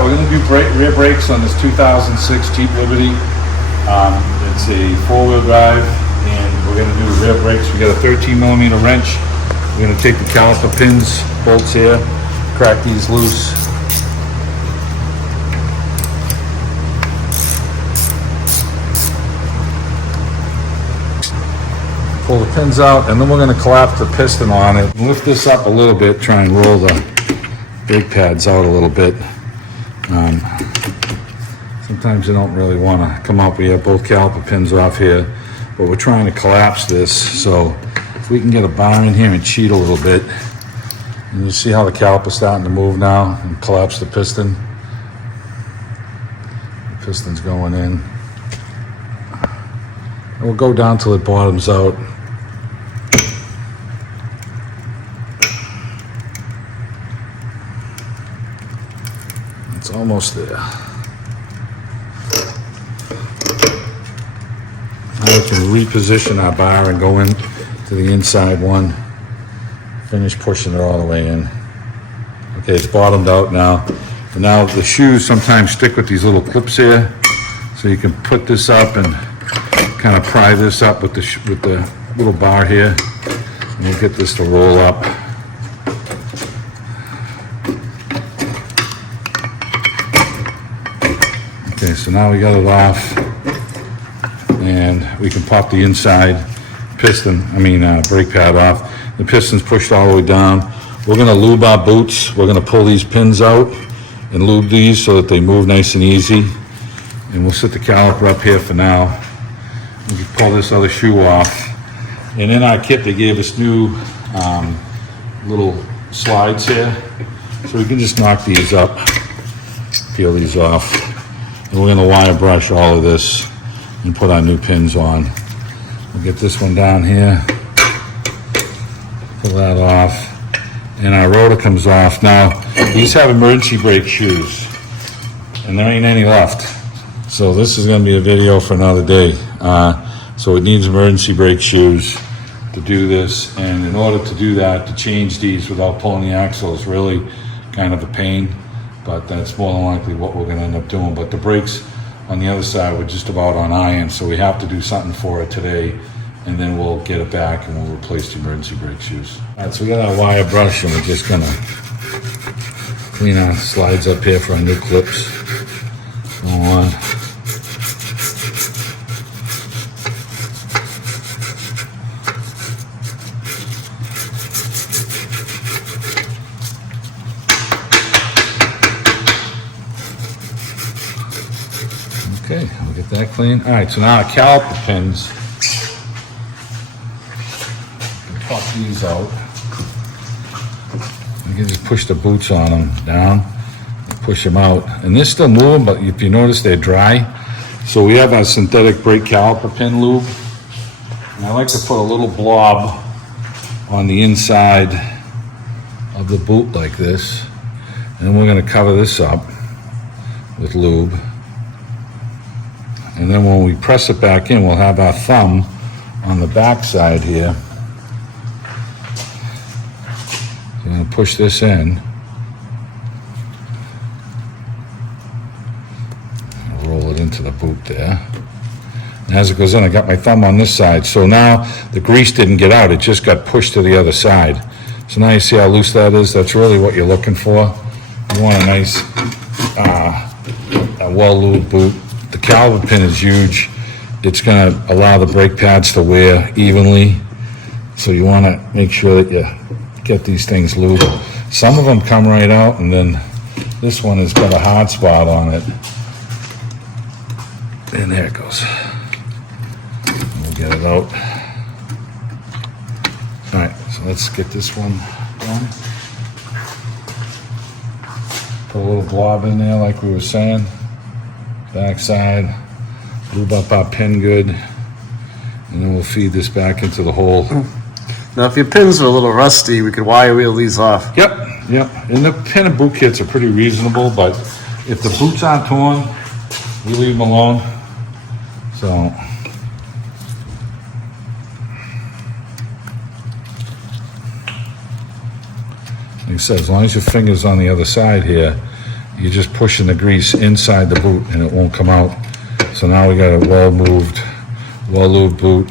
Alright, we're going to do rear brakes on this 2006 Jeep Liberty. It's a four-wheel drive, and we're going to do rear brakes. We got a 13mm wrench. We're going to take the caliper pins, bolts here, crack these loose. Pull the pins out, and then we're going to collapse the piston on it. Lift this up a little bit, try and roll the brake pads out a little bit. Sometimes you don't really want to come up. We have both caliper pins off here, but we're trying to collapse this. So if we can get a bar in here and cheat a little bit, and you see how the caliper's starting to move now, and collapse the piston. The piston's going in. And we'll go down till it bottoms out. It's almost there. Now we can reposition our bar and go in to the inside one. Finish pushing it all the way in. Okay, it's bottomed out now. And now the shoes sometimes stick with these little clips here, so you can put this up and kind of pry this up with the little bar here, and we'll get this to roll up. Okay, so now we got it off, and we can pop the inside brake pad off. The piston's pushed all the way down. We're gonna lube our boots. We're gonna pull these pins out and lube these so that they move nice and easy. And we'll set the caliper up here for now. We can pull this other shoe off. And in our kit, they gave us new little slides here. So we can just knock these up, peel these off. And we're gonna wire brush all of this and put our new pins on. We'll get this one down here, pull that off, and our rotor comes off. Now, these have emergency brake shoes, and there ain't any left. So this is gonna be a video for another day. So it needs emergency brake shoes to do this, and in order to do that, to change these without pulling the axle is really kind of a pain, but that's more than likely what we're gonna end up doing. But the brakes on the other side were just about on iron, so we have to do something for it today, and then we'll get it back and we'll replace the emergency brake shoes. All right, so we got our wire brush, and we're just gonna clean our slides up here for our new clips. Go on. Okay, we'll get that clean. All right, so now our caliper pins, pop these out. You can just push the boots on them down, push them out. And they're still moving, but if you notice, they're dry. So we have our synthetic brake caliper pin lube. And I like to put a little blob on the inside of the boot like this. And then we're gonna cover this up with lube. And then when we press it back in, we'll have our thumb on the back side here. So I'm gonna push this in. I'll roll it into the boot there. And as it goes in, I got my thumb on this side. So now the grease didn't get out, it just got pushed to the other side. So now you see how loose that is? That's really what you're looking for. You want a nice, a well-lubed boot. The caliper pin is huge. It's going to allow the brake pads to wear evenly. So you want to make sure that you get these things lubed. Some of them come right out, and then this one has got a hard spot on it. And there it goes. We'll get it out. All right, so let's get this one done. Put a little blob in there like we were saying. Backside, lube up our pin good, and then we'll feed this back into the hole. Now, if your pins are a little rusty, we could wire wheel these off. Yep. And the pin and boot kits are pretty reasonable, but if the boots aren't torn, we leave them alone. So, like I said, as long as your finger's on the other side here, you're just pushing the grease inside the boot and it won't come out. So now we got a well-lubed boot.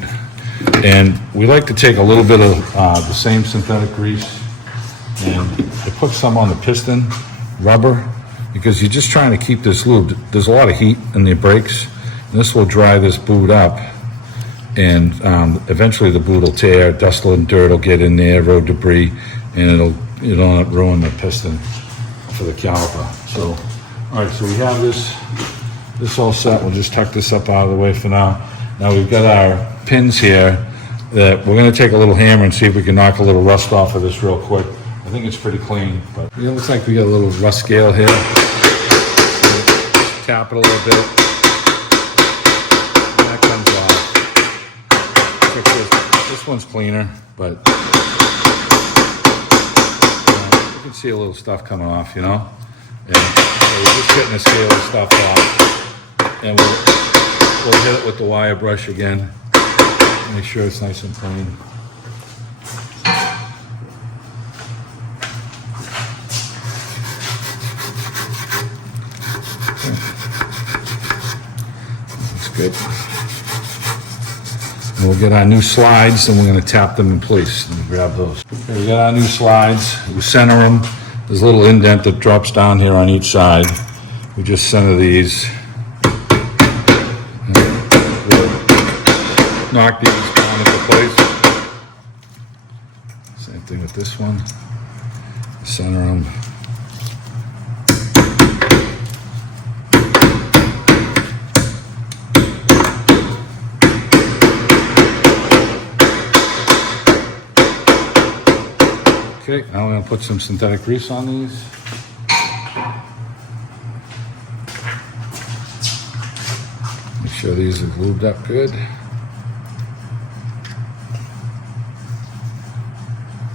And we like to take a little bit of the same synthetic grease and I put some on the piston rubber because you're just trying to keep this lubed. There's a lot of heat in the brakes. And this will dry this boot up and eventually the boot will tear, dust and dirt will get in there, road debris, and it'll ruin the piston for the caliper. So, all right, so we have this all set. We'll just tuck this up out of the way for now. Now we've got our pins here that we're going to take a little hammer and see if we can knock a little rust off of this real quick. I think it's pretty clean, but it looks like we got a little rust scale here. Tap it a little bit. And that comes off. This one's cleaner, but you can see a little stuff coming off, you know? And so we're just getting the scale of stuff off. And we'll hit it with the wire brush again. Make sure it's nice and clean. That's good. And we'll get our new slides and we're going to tap them in place. Let me grab those. Okay, we got our new slides. We center them. There's a little indent that drops down here on each side. We just center these. Knock these down into place. Same thing with this one. Center them. Okay, now we're going to put some synthetic grease on these. Make sure these are lubed up good.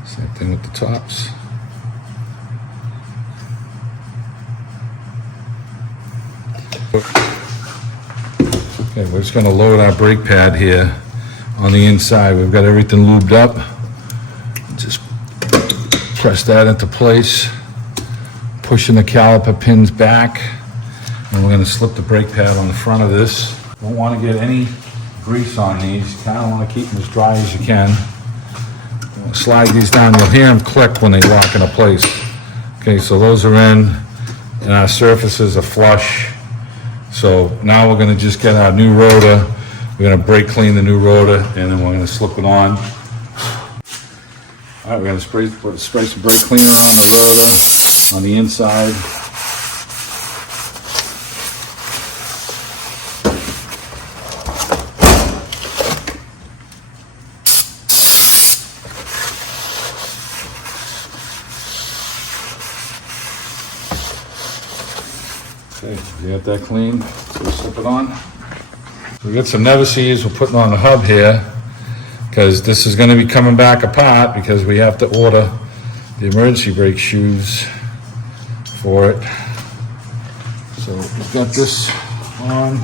Same thing with the tops. Okay, we're just going to load our brake pad here on the inside. We've got everything lubed up. Just press that into place, pushing the caliper pins back, and we're going to slip the brake pad on the front of this. Don't want to get any grease on these. You kind of want to keep them as dry as you can. Slide these down. You'll hear them click when they lock into place. Okay, so those are in, and our surfaces are flush. So now we're going to just get our new rotor. We're going to brake clean the new rotor, and then we're going to slip it on. All right, we're going to spray some brake cleaner on the rotor on the inside. Okay, you got that clean, so we'll slip it on. We got some Never-Sees we're putting on the hub here, because this is going to be coming back apart because we have to order the emergency brake shoes for it. So we've got this on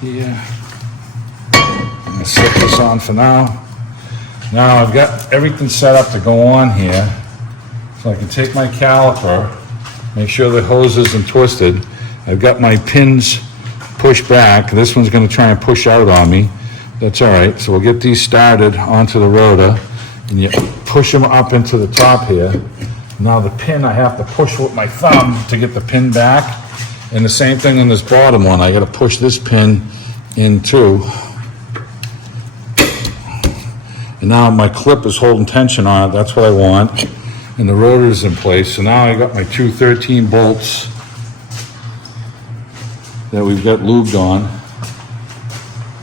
here. I'm going to slip this on for now. Now I've got everything set up to go on here, so I can take my caliper, make sure the hose isn't twisted. I've got my pins pushed back. This one's going to try and push out on me. That's all right. So we'll get these started onto the rotor, and you push them up into the top here. Now the pin I have to push with my thumb to get the pin back, and the same thing on this bottom one. I got to push this pin in too. And now my clip is holding tension on it. That's what I want. And the rotor is in place. So now I got my two 13 bolts that we've got lubed on.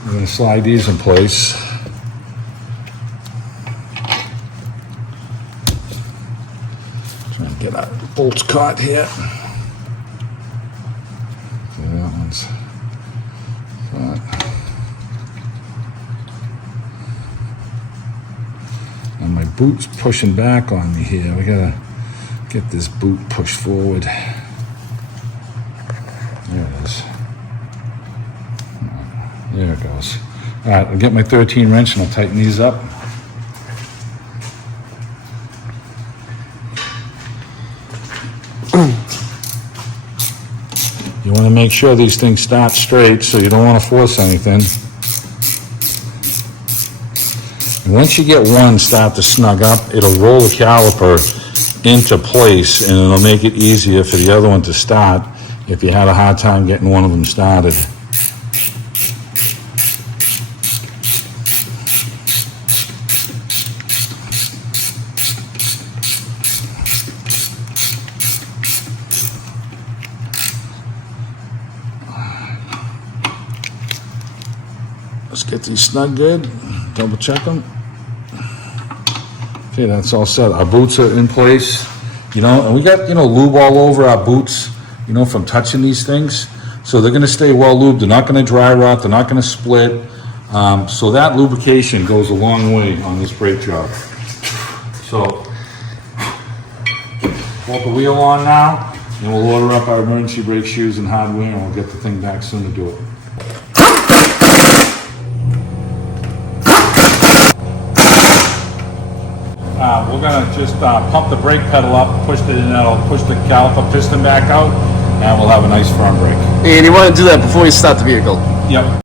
I'm going to slide these in place. Try and get our bolts caught here. Okay, that one's caught. And my boot's pushing back on me here. We gotta get this boot pushed forward. There it is. There it goes. All right, I'll get my 13 wrench and I'll tighten these up. You want to make sure these things start straight, so you don't want to force anything. And once you get one start to snug up, it'll roll the caliper into place, and it'll make it easier for the other one to start if you had a hard time getting one of them started. Let's get these snug good, double check them. Okay, that's all set. Our boots are in place, and we got, lube all over our boots, from touching these things. So they're gonna stay well lubed. They're not gonna dry rot, they're not gonna split. So that lubrication goes a long way on this brake job. So, put the wheel on now, and we'll order up our emergency brake shoes and hardware, and we'll get the thing back soon to do it. We're gonna just pump the brake pedal up, push it in, that'll push the caliper piston back out, and we'll have a nice firm brake. And you want to do that before you start the vehicle. Yep.